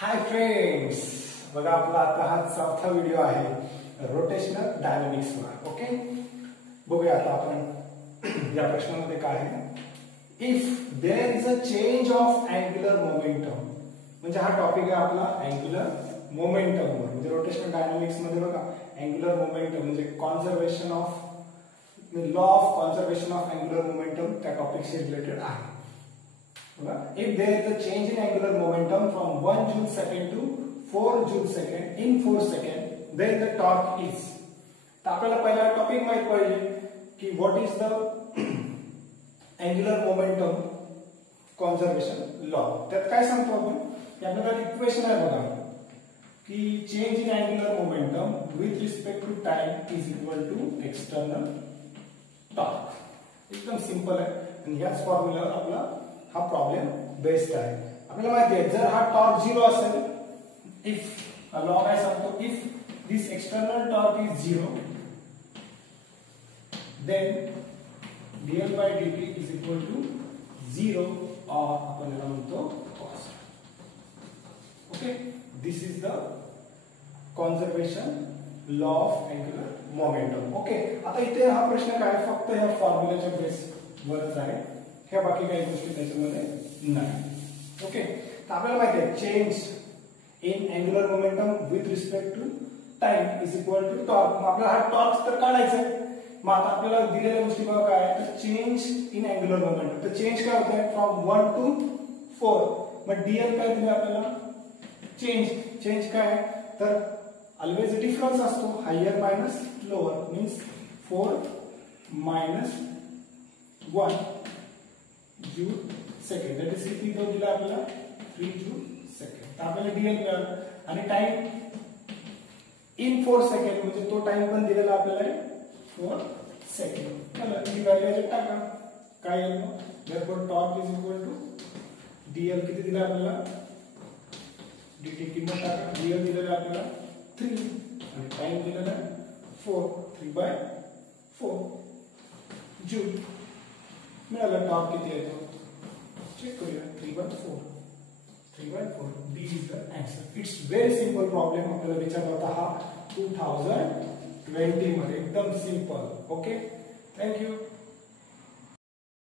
Hi friends, बघा आपला आता हा चौथा व्हिडिओ आहे रोटेशनल डायनॅमिक्स वर. ओके, बघूया आता आपण या प्रश्नामध्ये काय आहे. If there is a change of angular momentum, म्हणजे हा टॉपिक आहे आपला अँग्युलर मोमेंटम वर. म्हणजे रोटेशनल डायनॅमिक्स मध्ये बघा अँग्युलर मोमेंटम म्हणजे conservation of law of conservation of angular momentum त्या टॉपिकशी रिलेटेड आहे. If there is a change in angular momentum from 1 joule second to 4 joule second in 4 second, then the torque is. तर आपल्याला पहिला topic माहित पाहिजे की what is the angular momentum conservation law. त्यात काय सांगतो आपण की आपल्याकडे इक्वेशन आहे बघा की change in angular momentum with respect to time is equal to external torque. एकदम सिंपल आहे आणि याच फॉर्म्युला आपला हा प्रॉब्लेम बेस्ड आहे. आपल्याला माहिती आहे जर हा टॉर्क 0 असेल, इफ लॉ काय सांगतो, if this external torque is 0 then dl by dt is equal to 0 or आपण याला म्हणतो cos. Okay, this is the conservation law of angular momentum. Okay, आता इथे हा प्रश्न काय फक्त ह्या फॉर्म्युलाच्या बेस वरच आहे, ह्या बाकी काही गोष्टी त्याच्यामध्ये नाही. ओके, तर आपल्याला माहिती आहे change in angular momentum with respect to time is equal to torque. मग आपल्याला हा टॉर्क तर काढायचा आहे. मग आता आपल्याला दिलेल्या गोष्टी बघा काय आहे, तर चेंज इन अँग्युलर मोमेंटम. तर चेंज काय होत आहे फ्रॉम 1 to 4. मग डीएल काय दिलं आपल्याला, चेंज काय आहे तर ऑलवेज डिफरन्स असतो, higher minus lower means 4 minus 1 joule second. That is किती तो दिला आपल्याला 3 जूल सेकंड. तर आपल्याला डीएल मिळाला आणि टाइम इन 4 सेकंड म्हणजे तो टाइम पण दिलेला आपल्याला आहे 4 सेकंड. चला ती व्हॅल्यू याच्यात टाका, काय येईल मग, therefore torque is equal to DL किती दिला आपल्याला, डीटी किंमत टाका, डीएल दिलेला आपल्याला 3 आणि टाइम दिलेला 4, 3/4 जूल. मिळाला टॉर्क किती येतो चेक करूया, 3/4. D is the answer. It's very simple problem. आपल्याला विचारला होता हा 2020 मध्ये, एकदम सिंपल. Okay, thank you.